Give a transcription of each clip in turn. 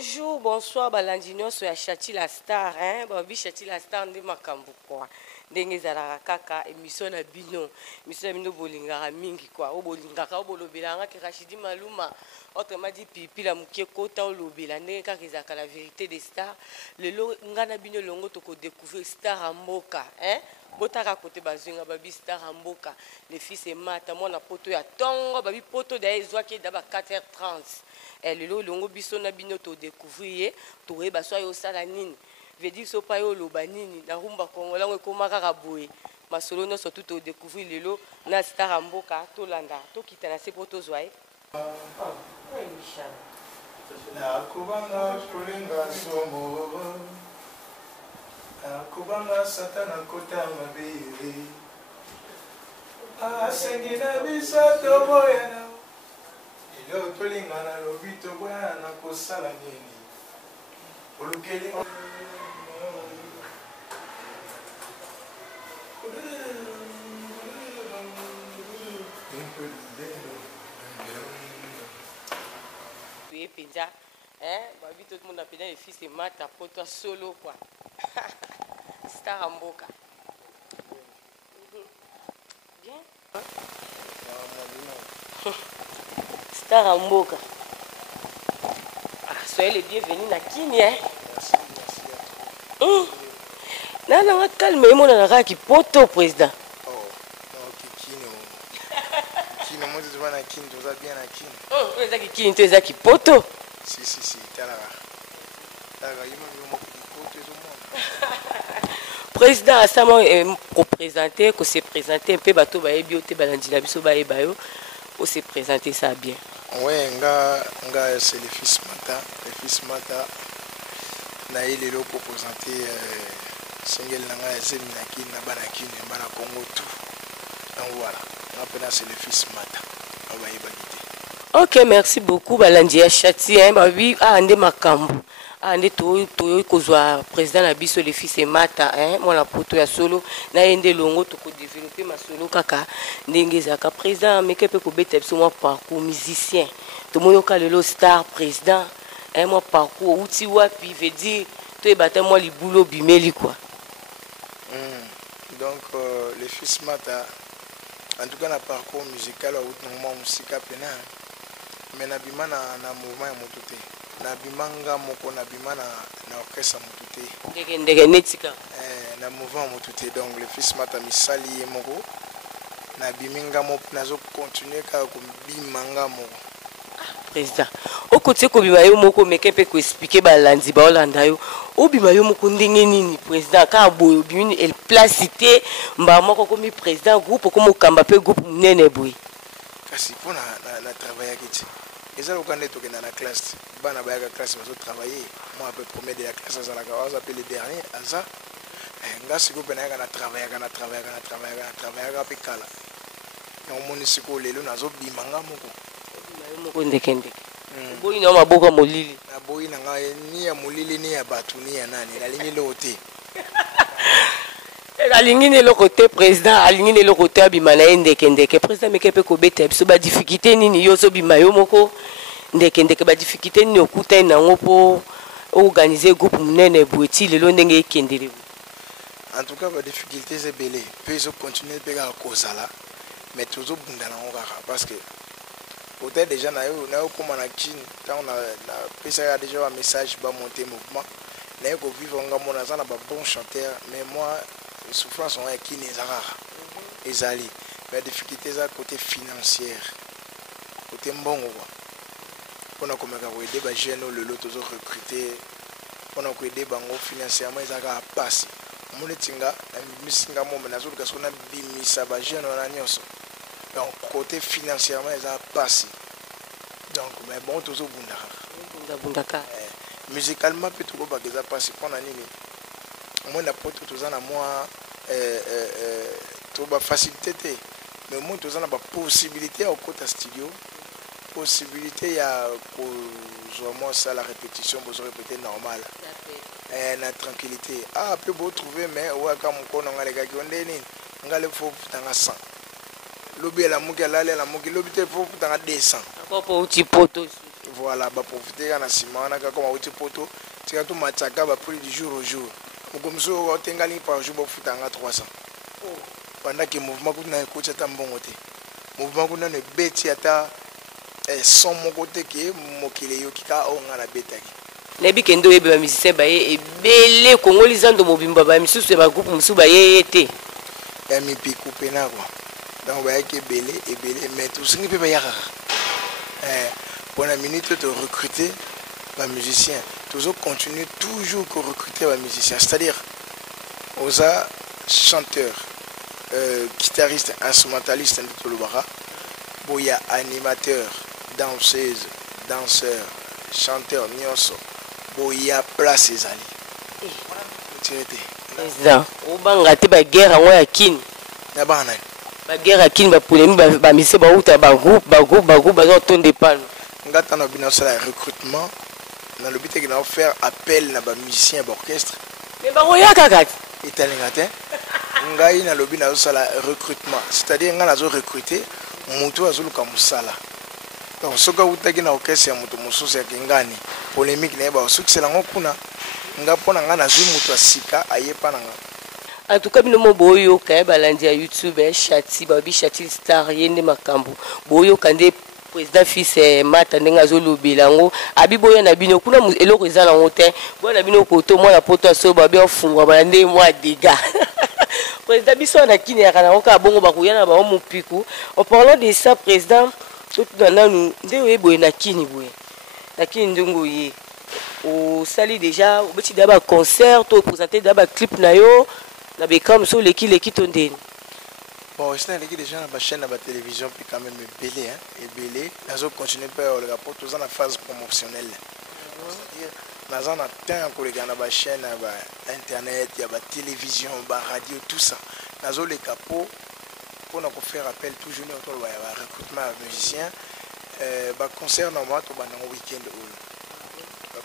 Bonjour, bonsoir, balandino so ya Chati la Star, hein? Babi Chati la Star nde makambu kwa. Ndenge zalaka kaka émission na bino. Émission na bino bolingaka mingi kwa. O bolingaka o bolobelanga ke Rachidi Maluma. Autrement dit pipi la mukie kota o lobela ndenge kaka ezaka la vérité des stars. Lelo ngana bino longo toko découvrir star amboka, hein? Botaka côté bazinga babi star amboka. Les fils et mata mona poto ya tongo babi poto d'ailleurs zwaki daba 4h30. Lelo longo biso na bino to découvrir to reba so yo sala nini veut dire so pa yo loba nini na rumba kongola ngo komaka kaboye masolo no so tout découvrir lelo na star amboka to landa to kita na se poto zwae na kubanga kulinga somo na kubanga satana kota mabiri asengina bisato boyana ilo tolingana lobito boyana kosala nini olukeli penza babi tout le monde appelle les fils et mata pour toi solo quoi star amboka bien star amboka soyez les bienvenus na kini hein nana calme et mon nana qui poto président qui poto si président asama pour présenter que se présenter un peu bateau ba bioté balandila biso ba ebayo pour se présenter ça bien. Ouais, c'est le fils Mata na il est pour présenter single nanga zeminaki na banaki na bana Congo tout. Donc voilà, on c'est le fils Mata. On va y bagiter. Ok, merci beaucoup balandi ya Chati hein babi ande makambu. Ande to kozwa président na biso le fils et mata hein mona poto ya solo na ende longo to ko développer ma solo kaka ndenge zaka président mekepe ko beta biso moi parcours musicien to moyoka lelo star président hein moi parcours uti wapi veut dire to ebata moi libulo bimeli quoi. Donc le fils Mata en tout cas na parcours musical ou non musica pena mais na bimana na mouvement ya mototé na bimanga moko na bimana na orchestre mototé ndege netika na mouvement mototé donc le fils Mata misali moko na biminga moko nazo continuer ka ko bimanga moko président au côté ko bima yo moko mekepe ko expliquer balandi ba olanda yo o bima yo moko ndenge nini président ka boyo bimini el placité mba moko komi président groupe ko mokamba pe groupe nene boy kasi pona na travailler kiti eza lokande to kena na classe bana ba ya classe bazo travailler moi un peu premier de la classe ça la cause appelle le dernier aza ngasi ko pena na travailler pe kala na munisiko lelo nazo bimanga moko ndeke boyi na maboko molili na boyi na ngai ni ya molili ni ya batu ni ya nani nalingi lote alingi le côté président alingi le côté abima na ndeke président mekepe ko beta biso ba difficulté nini yo so bima yo moko ndeke ba difficulté nini okuta nango po organiser groupe munene boeti lelo ndenge ekendele. En tout cas ba difficulté c'est belé peut se continuer pega kozala mais toujours bundana ngaka parce que peut-être déjà na yo comme na kin tant na pesa déjà un message ba monter mouvement na ko vivre ngamo na zana ba bon chanteur mais moi souffrance on est qui n'est rare ezali mais difficulté ça côté financière côté mbongo quoi on a comme ka ko aider ba jeune le lot toujours recruter on a ko aider bango financièrement ezaka passe mon tinga misinga mo na zo ka sona bimisa ba jeune on a nyonso donc côté financièrement ezaka passe donc mais bon toujours bundaka musicalement peut tout baeza passe pour na nini moi na poto tozana moi to ba facilité mais moi tozana ba possibilité au côté studio possibilité ya ko vraiment ça la répétition vous répéter normal na tranquillité peut vous trouver mais ou aka mkono ngale ka kiondeni ngale fo tanga 100 lobi la muki la muki lobi te fo tanga 200 popo uti poto Voilà, bah profiter en assimana comme on dit poto, c'est tout matchaka va prix du jour au jour. Comme ça on tengali par jour pour foutre en 300. Pendant que mouvement qu'on a écouté tant bon côté. Mouvement qu'on a ne bêti ata son mon côté qui mokile yo kika on a la bêta. Nabi kendo ebe ba musicien ba ye ebele congolais ndo mobimba ba misusu ba groupe musu ba ye te. Ya mi pi couper na quoi. Donc ba yeke belé mais tout ce qui peut ba yaka. Pour la minute de recruter un musicien, toujours continuer toujours que recruter un musicien, c'est-à-dire aux chanteurs, guitaristes, instrumentalistes de tout le bara, il y a animateurs, danseuses, danseurs, chanteurs, nyonso, il y a place les alliés. Président, au bangate ba guerre en ya kin. Na bana. Ba guerre kin ba polémique ba mise ba uta ba groupe ba zo tonde pan. Ngata na bina sala recrutement dans le but de faire appel na ba musicien d'orchestre. Mais ba roya kakati. Italien te. Ngai na lobi na sala recrutement, c'est-à-dire nga nazo recruter mutu azuluka musala. Donc soka utaki na orchestre ya mutu mususu ya kingani polémique na ba succès lango kuna nga pona nga nazo mutu asika ayepa nanga. En tout cas, nous avons boyo kaya balandi ya YouTube Chati babi Chati Star yende makambo boyo kande président fils mata ndenga zo lobelango abi boyo na bino kuna eloko ezala ngote boyo na bino koto mwana poto so babi ofungwa balande moi dégâts président biso na kini ya kana oka bongo bakuyana ba omupiku en parlant de ça président tout dans nous ndewe boyo na kini ndongo ye au sali déjà au petit d'abord concert to présenter d'abord clip na yo na bekam so leki tondeni. Bon, c'est l'équipe déjà dans la chaîne, la télévision, puis quand même belé, hein, et belé. Nous allons continuer par le rapport, tous dans la phase promotionnelle. C'est-à-dire, nous allons atteindre encore les gars dans la chaîne, internet, il y a la télévision, la radio, tout ça. Nous allons les capots pour nous faire appel toujours autour de recrutement de musiciens. Concert normal, tout le week-end.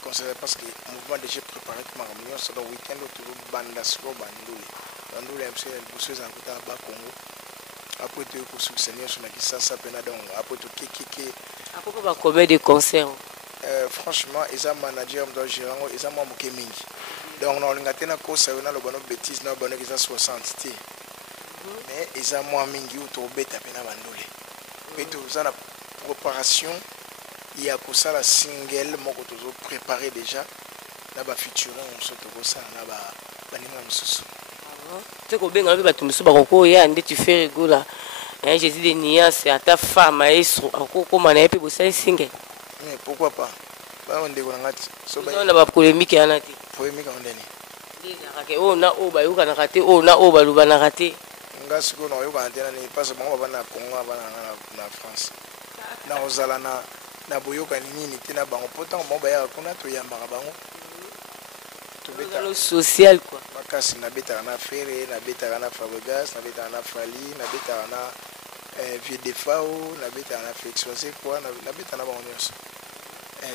Concert parce que le mouvement déjà préparé comme un million, c'est le week-end autour de Bandasco, Bandouli. Bandouli, c'est le bousseuse en côté à Congo. Après tu as succès sur la ça s'appelle donc après tu kiki après va combien de concerts franchement ils ont manager dans Girango ils ont moi mingi donc on a tena ko ça on a le bon bêtise na bon ils ont 60 mais ils ont moi mingi ou to beta pena bandole mais tout ça la préparation il y a que ça la single moko toujours préparé déjà na ba featuring on se to ça na ba banima mususu. Tu sais bien que tu me suis dit tu fais rigoler. J'ai dit des nuances à ta femme, à Esro, à comment on a pu bosser single. Mais pourquoi pas? On dit qu'on a pas polémique à la polémique en dernier. On a au bayou qu'on a raté, on a au balou qu'on a raté. On a ce qu'on a eu quand on passe bon avant la Congo, avant la France. Na ozala na boyoka nini tina bango pourtant bon ba ya kuna to yamba bango. Le social quoi. Makasi na beta na Ferré, na beta na Fabregas, na beta na Fali, na beta na Vieux Defao, na beta na Félix Oise quoi, na beta na banonyos.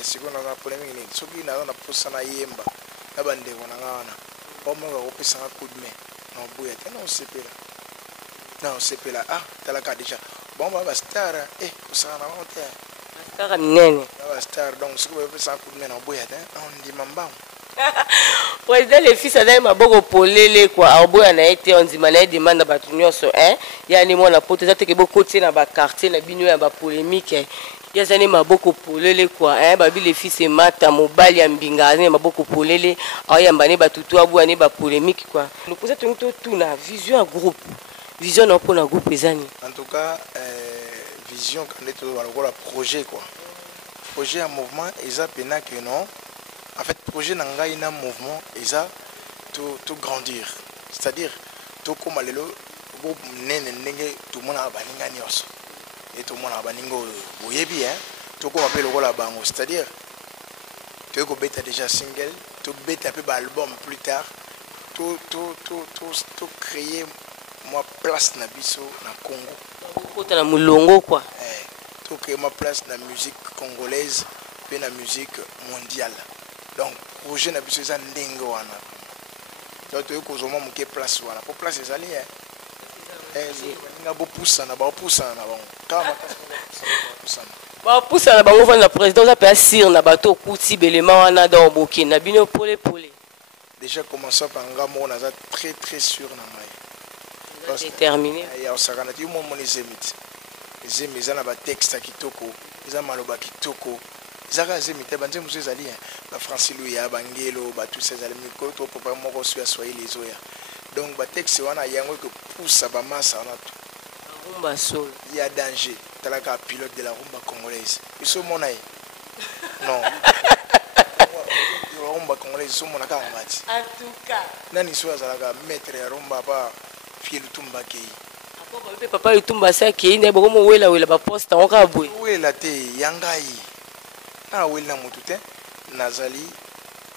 C'est qu'on a polémique ni. Soki na posa na yemba. Na bande ko na ngana. Ba mo ko pesa un coup de main. Na boya tena on sepela. Na on sepela ah talaka déjà. Bon ba star ko sa na monter. Star nene. Ba star donc soki ba pesa un coup de main na boya tena on dit mambam. Président les fils à ma beaucoup polele quoi arboya na été on dit mana demande ba tunyoso hein ya ni mona poto za teke beaucoup tina ba quartier na bino ya ba polémique ya zane ma beaucoup polele quoi hein ba bi les fils et mata mobali ya mbinga ne ma beaucoup polele aya mbane ba tutu abu ne ba polémique quoi nous poser tout na vision à groupe vision na pour na groupe ezani en tout cas vision quand est tout le projet quoi projet un mouvement eza pena que non. En fait, le projet n'a un mouvement, il a tout grandir. C'est-à-dire, tout comme le groupe tout le monde a baninga nyos. Et tout le monde a baningo boyebi hein. Tout comme appelle le la bango. C'est-à-dire, tu as déjà single, tu as peu album plus tard, tout créer moi place na biso na Congo. Côté na mulongo quoi. Tout créer ma place na musique congolaise, puis na musique mondiale. Donc, projet n'a plus de ndenge wana. Donc, tu as besoin de place wana. Pour place les alliés. Il y a beaucoup de poussants, na ba poussants na ba. Kama poussants. Ba poussa na bango vana président ça peut sir na bateau kuti belema wana dans boki na bino pole. Déjà commençant par ngamo on a très sûr na mai. Déterminé. Ya osakana ti mo moni zemit. Zemi za na ba texte kitoko, za maloba kitoko. Zaka zemite banze muzo ezali ba Francilou ya bangelo ba tous ces amis ko to papa moko sur Swahili zoya. Donc ba texte wana yango que poussa ba massa na tout. Rumba sol. Il y a danger. Talaka pilote de la rumba congolaise. Ils sont mon aïe. Non. La rumba congolaise, ils sont mon aïe. En tout cas. Nani soit Zalaga, maître et rumba pas fiel tumba kei. Papa le tumba ça kei, ne bon mo wela ba poste on ka boy. Wela te yangai. Na wela mutute. Nazali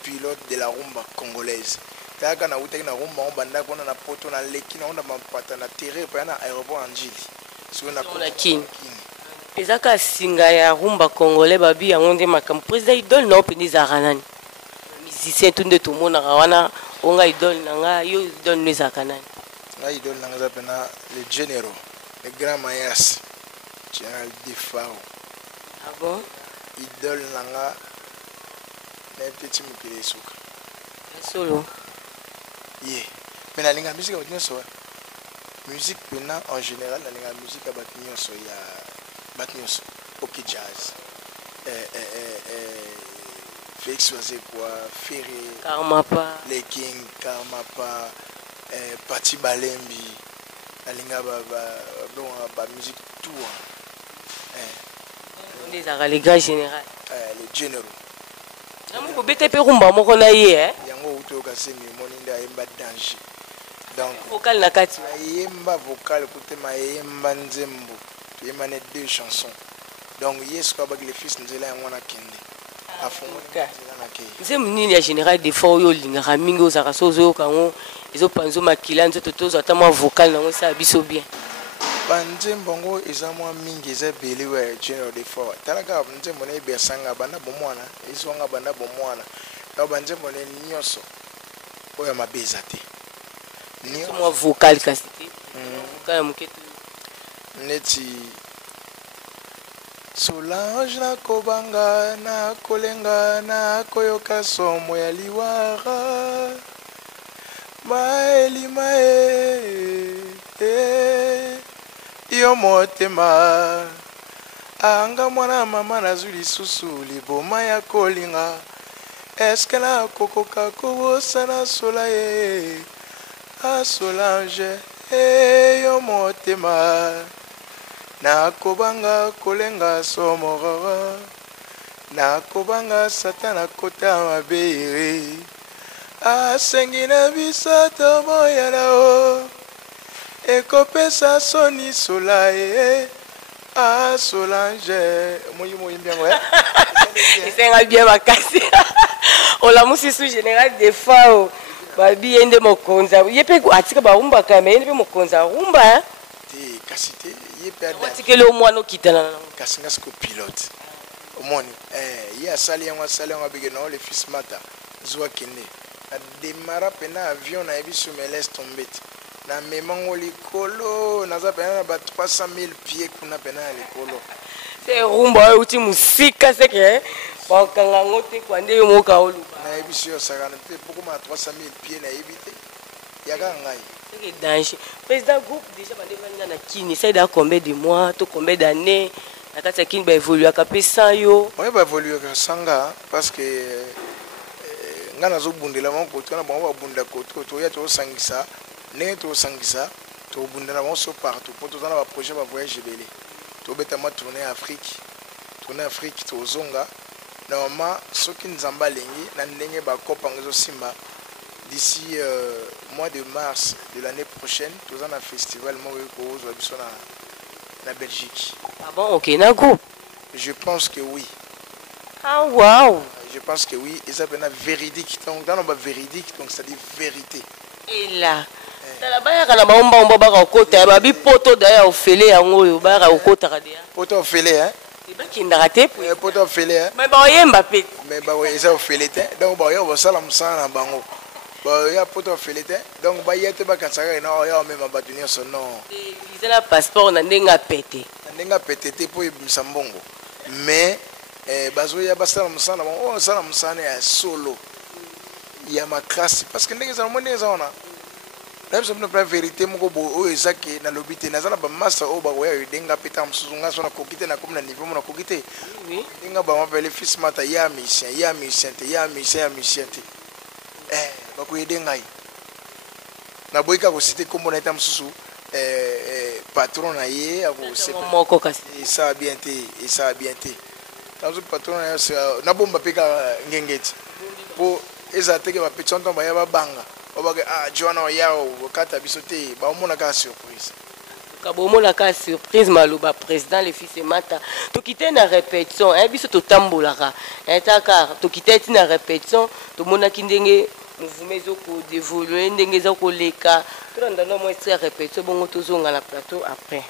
pilote de la rumba congolaise. Talaka na uteki na rumba on banda kona na poto na leki na onda mapata na terre pa na aéroport Anjili. Sur na kin. Ezaka singa ya rumba congolais babi yango nde makambo président idole na openi za ranani. Musicien tunde tout monde wana onga idole nanga yo idole no za kanani. Na idole nanga za pena le généraux, le grand Mayas, général Defao. Ah bon? Idole nanga na petit mukile suka. Solo. Yeah. Mais la linga musique va so. Musique pena en général la linga musique va so ya batnyos OK jazz. Félix Oisé quoi, Ferré, Karmapa, les King, Karmapa, Pati Balembi, la linga ba musique tout. On est les grands généraux. Les généraux. Namu bete pe rumba moko na ye yango utoka semi moninda yemba danger. Donc vocal na kati yemba vocal côté ma yemba nzembo. Yemba ne deux chansons. Donc yes quoi les fils nzela yango na kende. À fond na ke. Nzembo nini ya général de fort yo linga mingi ozaka sozo kango ezo panzo makila nzoto tozo atama vocal nango sa biso bien. Banzembo ngo ezamwa mingi eza belé ouais général de fort. Talaka nzembo na ebesanga bana bomwana, ezonga bana bomwana. Donc banzembo ne nyoso. Oya mabeza te. Ni mo vocal kasite. Vocal muketu. Neti Solange na kobanga na kolenga na koyoka somo ya liwara maeli yo motema anga mwana mama nazwi lisusu liboma ya kolinga eske na kokoka kobosana sola ye a Solange yo motema na kobanga kolenga somorora na kobanga satana kota mabeire asengi na bisato moya nao ekopesa soni sola ye a Solange moyi mbiango isenga bien makasi olamusi su général de fao babi yende mokonza yepe atika ba rumba kama yende pe mokonza rumba te kasite yepe atikele omwana okitana kasinga siko pilote omoni ye asali yango abike na le fils mata zwa kende na demara pena avion na yebiso me laisse tomber na memango likolo naza pena na ba 300 000 pieds kuna pena na likolo c'est rumba uti musika seke bakanga ngote kwa nde yo moka oluba na yebiso yo sakana te pokoma 300 000 pieds na yebite yaka ngai c'est danger président groupe déjà bande vanja na kini ça da combien de mois to combien d'années na kati kini ba évoluer ka pesa yo on va évoluer ka sanga parce que ngana zo bundela moko to na bango ba bunda ko to ya to sangisa ne to sangisa to bundela mo so partout pour to na ba projet ba voyage belé to beta ma tourner Afrique to zonga normalement soki nzamba lengi na ndenge ba kopanga zo simba d'ici mois de mars de l'année prochaine tous un festival mo ko zo biso na Belgique. Ah bon, OK, na groupe. Je pense que oui. Ah wow. Je pense que oui, et ça s'appelle véridique. Donc dans le véridique, donc ça dit vérité. Et là tala baya kana baomba baka okota ba bi poto daya ofele yango yo baka okota kadia. Poto ofele hein. Ba kindaka te poto ofele hein. Mais ba oyemba pe. Mais ba oui, ça ofele te. Donc ba yo sala musana na bango. Ba ya poto ofele te. Donc ba yete ba kansaka na yo même ba dunio son non. Ils la passeport na ndenga pété. Ndenga pété te po ibimisa mbongo. mais bazoya basala musana oh sala musana ya solo ya makasi parce que ndenge za ndenge za wana même si la vérité moko bo o ezaki na lobité nazala ba massa o ba oya denga peta msuzunga sona kokite na comme na niveau mona kokite oui denga ba mapele fils mata ya mission te ya mission te ba ko yedenga yi na boyika ko cité kombo na eta msusu patron na ye ako c'est moko kasi et ça bien te dans le patron na bomba peka ngengeti po ezateke ba petit ntomba ya ba banga obake Joana yao kata bisote ba omona ka surprise kabomona ka surprise maloba président le fils mata to kite na répétition biso to tambolaka taka to kite na répétition to mona kindenge mouvement ezoko dévoluer ndenge ezoko leka to ndana mo extra répétition bongo tozonga na plateau après.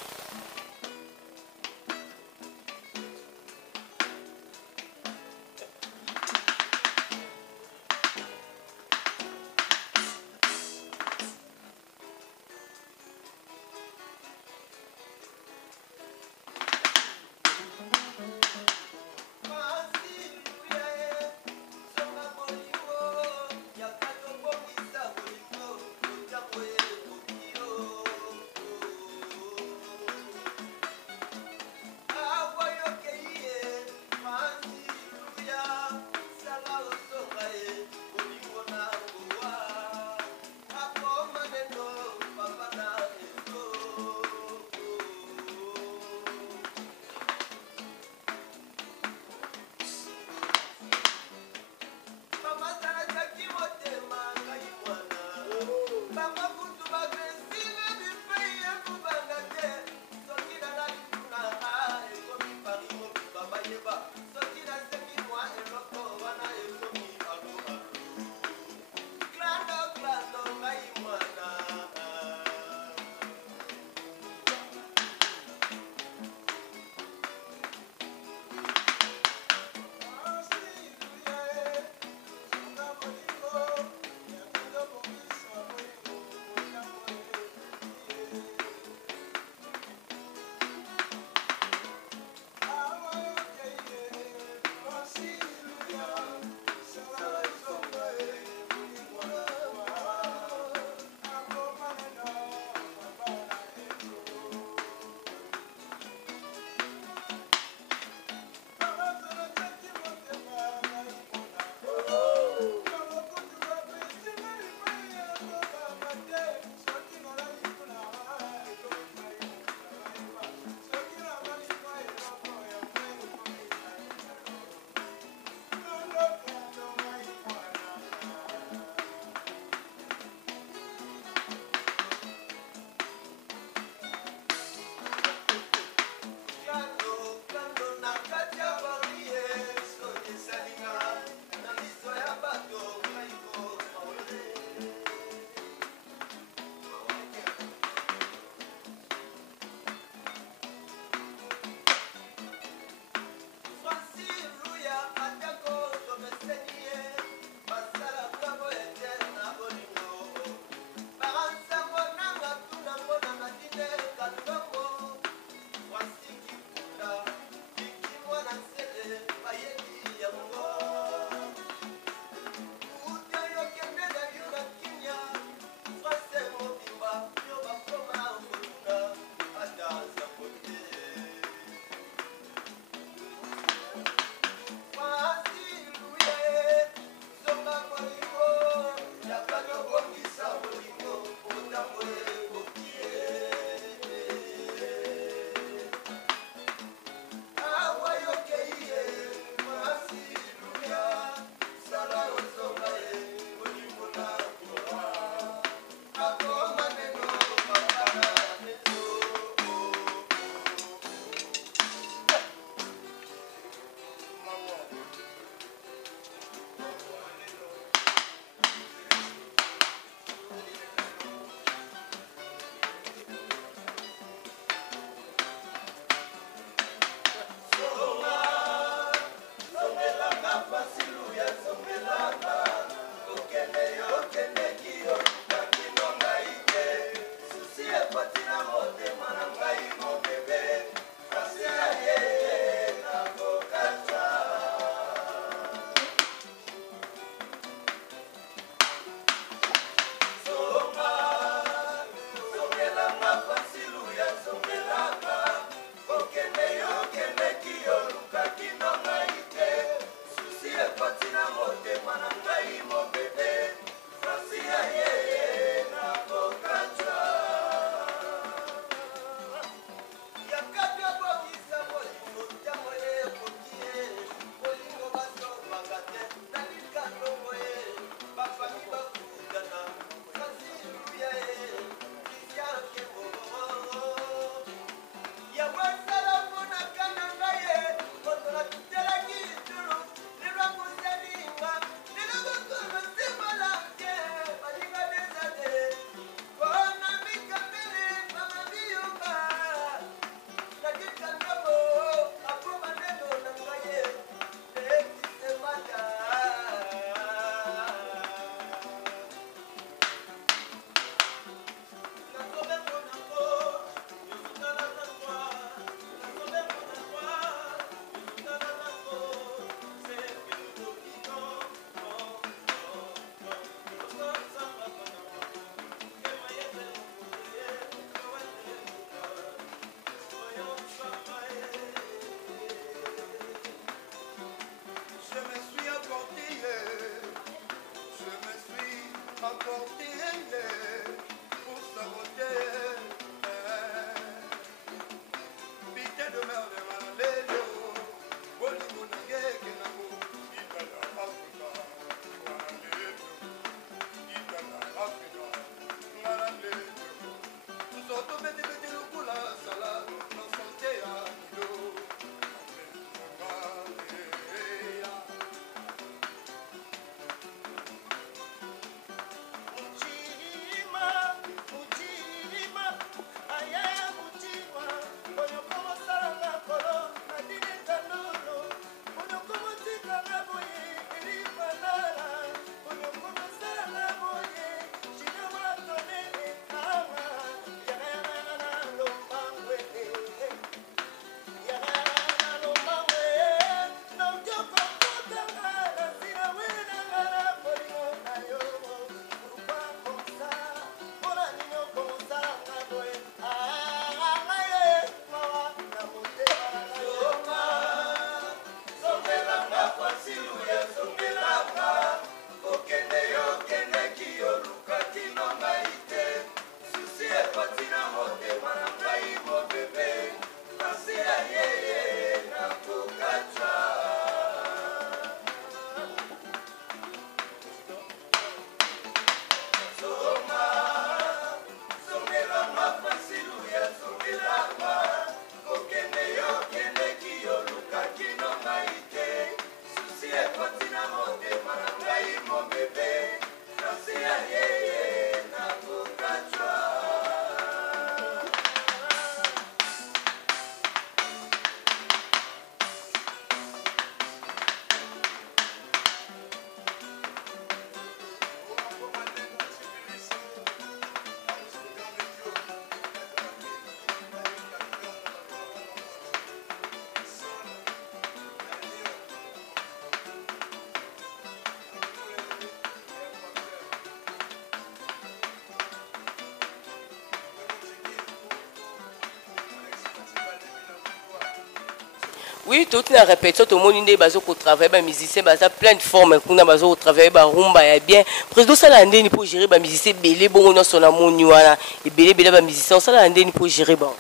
Oui, tout na répétition tout le monde inde bazo ko travailler ba musicien baza plein de formes kuna bazo ko travailler ba rumba ya bien. Président ça la ndeni pour gérer ba musicien belé bongo na sona moni wana et belé ba musicien ça la ndeni pour gérer ba.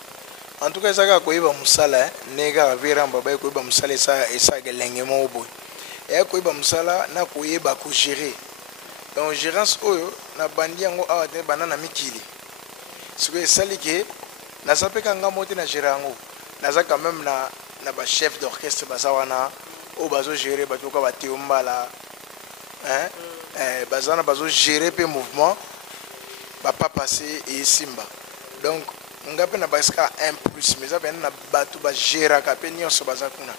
En tout cas ça ka koyeba musala nega viramba ba koyeba musala esa gelenge mo boy. Et koyeba musala na koyeba ko gérer. Donc gérance oyo na bandi yango awa te banana mikili. Ce que sali ke na sapeka ngamote na gérango. Naza quand même na ba chef d'orchestre bazawana o bazo gérer batoka ba teombala bazana bazo gérer pe mouvement ba pas passer et simba donc ngape na baska un plus mais ça ben na batu ba gérer ka pe nyonso bazakuna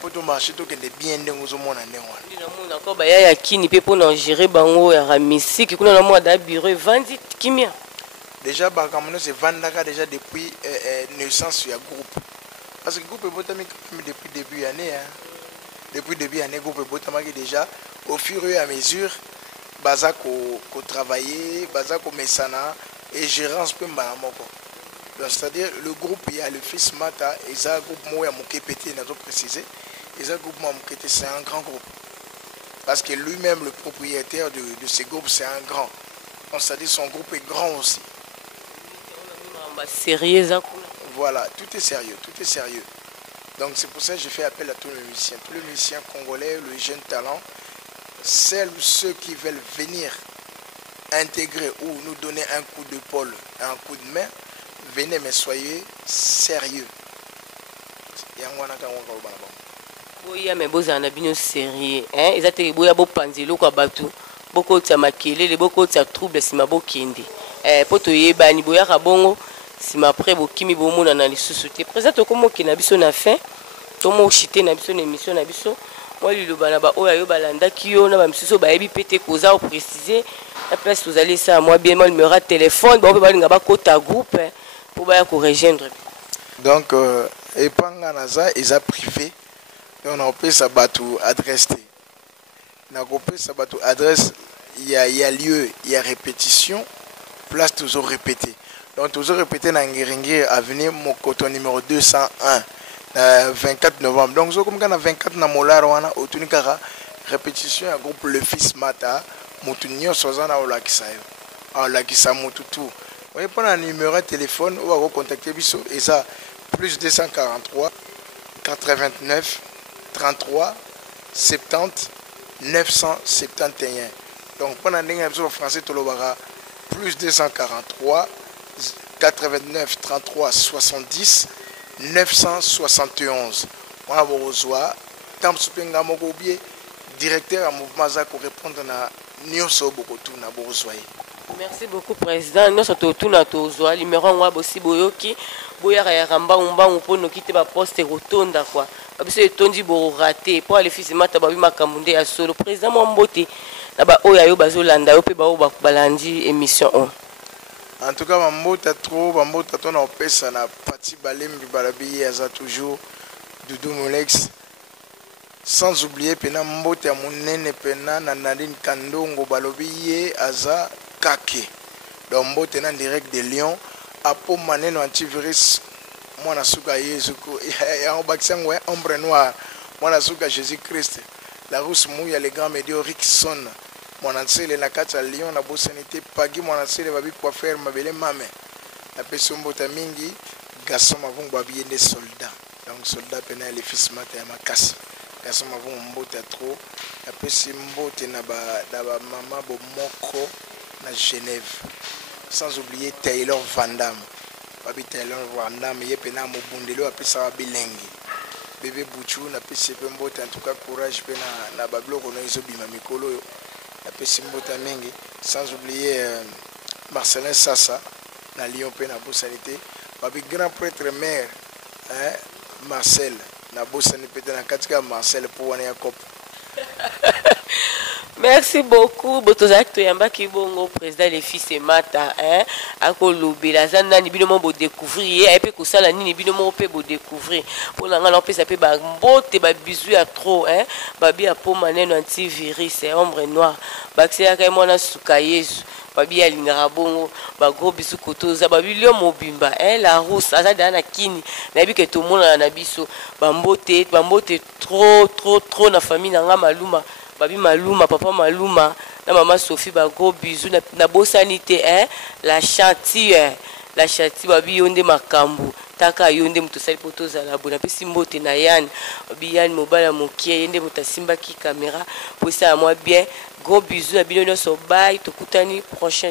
pour tout marcher to que de bien ndengo zo mona ndengwa ndina mona ko ba ya kini pe pour na gérer bango ya musique kuna na mo da bureau vandi kimia déjà bakamono c'est vandaka déjà depuis naissance ya groupe. Parce que le groupe est botamique depuis début d'année. Depuis début d'année, le groupe est botamique déjà. Au fur et à mesure, baza ko travailler, baza ko mesana et gérance peut m'amoko. Donc c'est-à-dire le groupe il y a le fils Mata et ça groupe moya moké pété n'a pas précisé. Et ça groupe moké c'est un grand groupe. Parce que lui-même le propriétaire de ce groupe c'est un grand. Donc c'est-à-dire son groupe est grand aussi. Sérieux. Voilà, tout est sérieux, tout est sérieux. Donc c'est pour ça que je fais appel à tous les musiciens congolais, les jeunes talents, ceux qui veulent venir intégrer ou nous donner un coup d'épaule, un coup de main, venez mais soyez sérieux. Oui, mais vous en avez sérieux. Ils ont été beaux panzelo quoi batu. Beaucoup de makele, beaucoup de troubles, c'est ma beau kindi. Poto yebani boya kabongo. Si ma pré bokimi bomona na lisusu te présent comme ki na biso na fin tomo chité na biso na émission na biso moi liloba na ba oya yo balanda ki yo na ba misusu ba yebi pété koza au préciser la place vous allez ça moi bien mal numéro de téléphone ba ba linga ba kota groupe pour ba ko rejoindre donc epanga naza eza privé on a appelé ça batu adresse te na appelé ça batu adresse il y a lieu il y a répétition place toujours répété. Donc, toujours répété dans Ngeringi, avenue Mokoto numéro 201, 24 novembre. Donc, comme quand 24 na Molarwana, au Tunikara, répétition, un groupe Le Fils Mata, Moutunio Sozana au Lakisayo, au Lakisa Moututu. Vous voyez, prendre un numéro de téléphone, ou à contacter Bisso, et ça, plus 243, 89, 33, 70, 971. Donc, pendant un numéro français, plus 243, 89 33 70 971. On a besoin tant supenga moko bien directeur à mouvement za ko répondre na nyoso bokotu na besoin. Merci beaucoup président. Nous sommes tous na tozo numéro ngwa bosi boyoki boya ya ramba umba mpono kite ba poste rotonda quoi. Biso etondi bo raté pour aller fils mata ba bi makambo ya solo président Mwambote na ba oya yo bazolanda yo pe ba balandi émission 1. En tout cas, Bambota trop, Bambota ton en pesa na Pati Balembi Balabi aza toujours Doudou Molex. Sans oublier pena Mbota Munene pena na Nadine Kandongo Balobi aza Kake. Donc Mbota en direct de Lyon. Apo maneno antivirus mwana suka Yezuko ya obakisangwe ombre noir mwana suka Jésus Christ. La rousse mouille les grands médias Rickson. Mon ancêtre na kati ya Lyon na bosanité pagi mon ancêtre babi kwa faire mabele mame na pesombo ta mingi garçon mavungu babi des soldats donc soldat pena les fils mata ya makasi garçon mavungu mbota trop na pesi mbote na ba mama bo moko na Genève sans oublier Taylor Van Damme babi Taylor Van Damme ye pena mo bundelo apesa bilengi bébé Bouchou na pesi pe mbote en tout cas courage pena na babloko no izobima mikolo yo sans oublier Marcelin Sassa, na Lyon pe na Bosanité, babi grand prêtre maire Marcel na Bosanité na katika Marcel pour wana ya cop. Merci beaucoup. Botozak toyamba ki bongo président les fils et mata hein akolobe la zana ni bino mo découvrir et puis kosala nini bino mo pe bo découvrir pour la ngana pe ça pe ba mbote ba bisu ya trop hein ba bi apo maneno antivirus et ombre noire ba ksia ka mona suka Yesu babi alingara bongo ba gros bisu kotoza babi lio mobimba hein la rousse aza dana kini na bi ke to mona na biso ba mbote trop na famille na nga maluma babi maluma papa maluma na maman Sophie ba gros bisous na bosanité hein la chantier babi yonde makambu taka yonde muto sali potoza la bona pe simbote na yan babi yan mobala mokie yende mutasimba ki caméra pour ça moi bien gros bisous na bino so bye tokutani prochaine